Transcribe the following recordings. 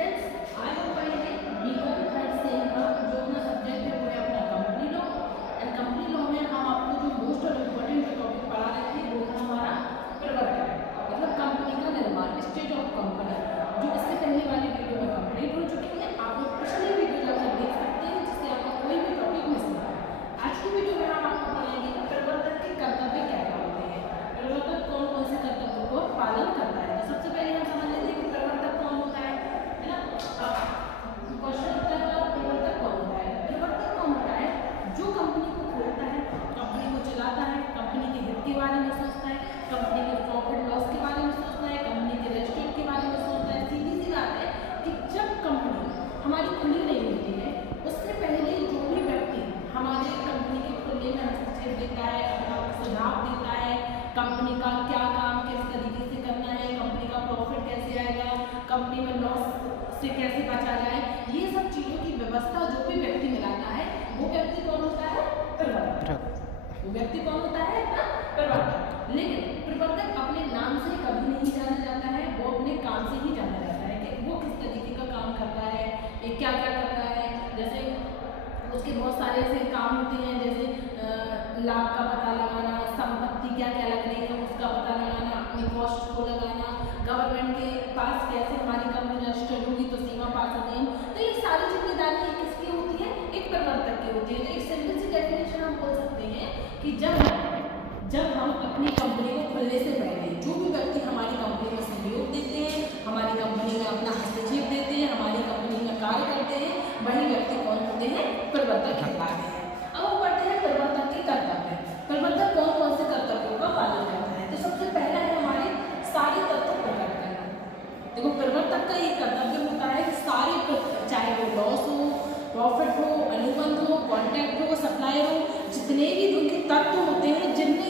Students, आज हम पढ़ेंगे बीकॉम थर्ड सेम का जो अपना सब्जेक्ट है वो है अपना company law. And company law में हम आपको जो मोस्ट और इम्पोर्टेंट टॉपिक पढ़ा रहे थे वो है हमारा प्रवर्तन, मतलब कंपनी का निर्माण, स्टेट ऑफ कंपनी, जो इससे पहले वाली वीडियो में कंप्लीट हो चुकी है। आप लोग पिछली वीडियो जाकर देख सकते हैं जिससे आपका कोई भी टॉपिक मिस ना हो। आज की वीडियो में हम आपको पढ़ाएंगे कि प्रवर्तन के कर्तव्य क्या क्या होते हैं, प्रवर्तक कौन कौन से कर्तव्यों को पालन करता है। तो सबसे पहले हम समझ लेते हैं कि प्रवर्तक कौन होता है ना। क्वेश्चन होता है प्रवर्तक कौन होता है। प्रवर्तक कौन होता है? जो कंपनी को खोलता है, कंपनी को चलाता है, कंपनी के हित के बारे में सोचता है, कंपनी के प्रॉफिट लॉस के बारे में सोचता है, कंपनी के रेस्टोरेंट के बारे में सोचता है। सीधी सी बात है कि जब कंपनी हमारी खुली नहीं होती है उससे पहले जो भी व्यक्ति हमारे कंपनी के खुलने में हस्तक्षेप देता है, अपना सुझाव देता है, कंपनी का क्या काम किस तरीके से करना है, कंपनी का प्रॉफिट कैसे आएगा, कंपनी में लॉस से कैसे बचा जाए, ये सब चीज़ों की व्यवस्था जो भी व्यक्ति मिलाता है वो व्यक्ति कौन होता है? प्रवर्तक। वो व्यक्ति कौन होता है? प्रवर्तक। लेकिन प्रवर्तक अपने नाम से कभी नहीं जाना जाता है, वो अपने काम से ही जाना जाता है कि वो किस तरीके का काम करता है, ये क्या क्या करता है। जैसे उसके बहुत सारे ऐसे काम होते हैं, जैसे लाभ का पता लगाना, संपत्ति क्या क्या लग रही है उसका पता लगाना, अपनी कॉस्ट को लगाना, गवर्नमेंट के पास कैसे हमारी कंपनी रजिस्टर्ड होगी तो सीमा पास होगी। तो ये सारी जिम्मेदारी किसकी होती है? एक प्रवर्तक की होती है। तो एक सिंपल सी डेफिनेशन हम बोल सकते हैं कि जब हम अपनी कंपनी को खोलने से पहले जो भी व्यक्ति हमारी कंपनी में सहयोग देते हैं, हमारी कंपनी में अपना हस्तक्षेप देते हैं, हमारी कंपनी में कार्य करते हैं, वही व्यक्ति कौन होते हैं? प्रवर्तक कहलाते हैं। अब हम पढ़ते हैं प्रवर्तक के कर्तव्य। प्रवर्तक कौन कौन से कर्तव्यों का पालन करता है। तो सबसे पहला है हमारे सारे तत्व प्रकट करना। देखो प्रवर्तक का ये कर्तव्य होता है कि सारे, चाहे वो लॉस हो, प्रॉफिट हो, अनुबंध हो, कॉन्ट्रैक्ट हो, सप्लाई हो, जितने भी उनके तत्व होते हैं, जितने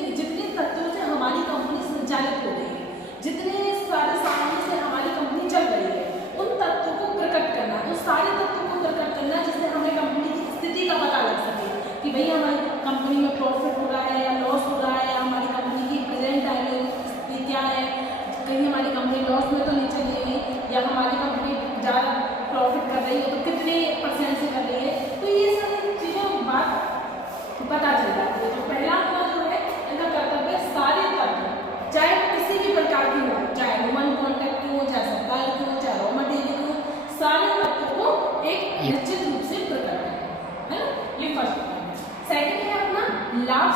तत्वों से हमारी कंपनी संचालित हो रही है, जितने सारे साधनों से हमारी कंपनी चल रही है, उन तत्वों को प्रकट करना, उन सारे तत्वों को प्रकट करना जिससे हमें कंपनी की स्थिति का पता लग सके कि भाई हमारी कंपनी में प्रॉफिट हो रहा है या लॉस हो रहा है, या हमारी कंपनी की प्रेजेंट टाइम स्थिति क्या है, कहीं हमारी कंपनी लॉस में तो नहीं चली गई, या हमारी कंपनी ज़्यादा प्रॉफिट कर रही है तो कितने % से कर रही है। तो ये सारी चीज़ों बात पता चल जाती है। तो पहला अपना जो है इनका कर्तव्य सारे तत्व, चाहे किसी भी प्रकार की हो, चाहे ह्यूमन कॉन्टैक्ट की हो, चाहे सप्लाई की हो, चाहे रॉ मटेरियल हो, सारे तत्वों को एक निश्चित रूप से प्रकट करना है ना। ये फर्स्ट पॉइंट है। सेकेंड है अपना लाभ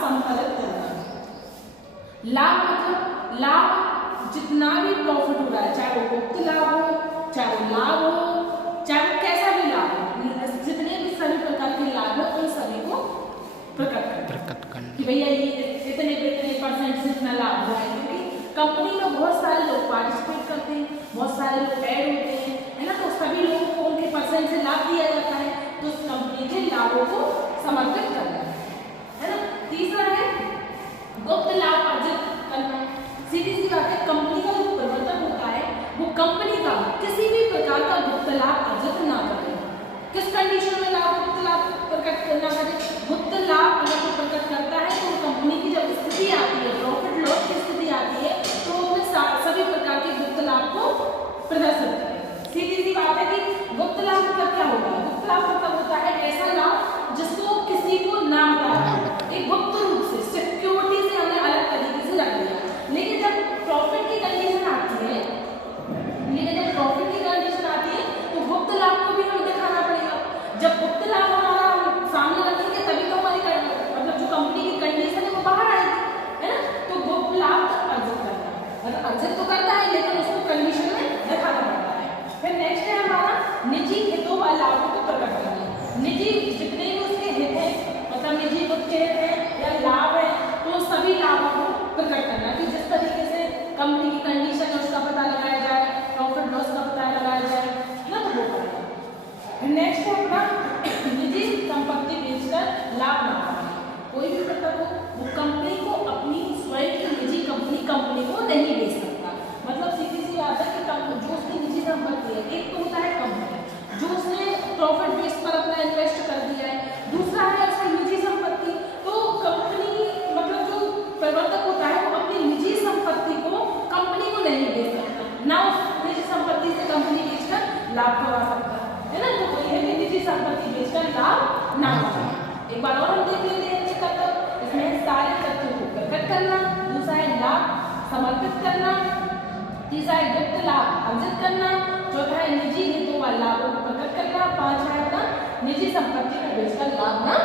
संपादित करना। लाभ मतलब लाभ, जितना भी प्रॉफिट हो रहा है, चाहे वो गुप्त लाभ हो, चाहे वो लाभ हो, चाहे वो कैसा भी लाभ हो, जितने भी सभी प्रकार के लाभ हो उन सभी को प्रकट करना कि भैया ये इतने % से इतना लाभ हुआ है। क्योंकि कंपनी में बहुत सारे लोग पार्टिसिपेट करते हैं, बहुत सारे लोग ऐड होते हैं, है ना। तो सभी लोगों को उनके % से लाभ दिया जाता है, तो उस कंपनी के लाभों को समर्पित करना है ना। तीसरा है गुप्त लाभ अर्जित करना। सीधी सी बात है, कंपनी का जो प्रवर्तक होता है वो कंपनी का किसी भी प्रकार का गुप्त लाभ अर्जित ना करे। किस कंडीशन में गुप्त लाभ प्रकट करना करे? गुप्त लाभ अगर वो प्रकट करता है तो कंपनी की जब स्थिति आती है, प्रॉफिट लॉस की स्थिति आती है, तो उसमें सभी प्रकार के गुप्त लाभ को प्रदर्शित करे। सीधी सी बात है कि गुप्त लाभ मतलब क्या होगा? गुप्त लाभ मतलब होता है ऐसा लाभ जिसको किसी को ना बताया, एक गुप्त रूप से सिक्योरिटी से हमने अलग तरीके से रख दिया। लेकिन जब प्रॉफिट की कंडीशन आती है तो गुप्त लाभ को भी हमें दिखाना पड़ेगा। जब गुप्त लाभ हमारा सामने रखेंगे तभी तो हमारी मतलब जो कंपनी की कंडीशन है वो बाहर आएगी, है ना। तो गुप्त लाभ अर्जित करना, मतलब अर्जित तो करता है लेकिन उसको कंडीशन में दिखाना पड़ता है। फिर नेक्स्ट है हमारा निजी हितों व लाभों को प्रकट करना। निजी जितने भी उसके हित है, मतलब निजी हित है या लाभ है, तो सभी लाभों को प्रकट करना कि जिस तरीके से कंपनी की कंडीशन है उसका पता लगाया जाए, प्रॉफिट लॉस का पता लगाया जाए ना, तो वो करना। नेक्स्ट है अपना निजी संपत्ति बेचकर लाभ ना पाना। कोई भी प्रकार हो वो कंपनी को अपनी स्वयं की निजी कंपनी को नहीं बेच सकता। मतलब सीधी सी बात है कि जो उसकी निजी संपत्ति है, एक तो होता है कंपनी जो उसने प्रॉफिट बेस पर अपना इन्वेस्ट कर दिया है, दूसरा है उसकी निजी संपत्ति। तो कंपनी मतलब जो प्रवर्तक होता है वो अपनी निजी संपत्ति को कंपनी को नहीं बेच सकता, ना उस निजी नाम बनाना। एक बार और हम देख लेते हैं इसका तत्व। इसमें सारे तत्वों को प्रकट करना, दूसरा है लाभ समर्पित करना, तीसरा है गुप्त लाभ अर्जित करना, चौथा है निजी हितों व लाभों को प्रकट करना, पांचवा है अपना निजी संपत्ति को बेचकर लाभ ना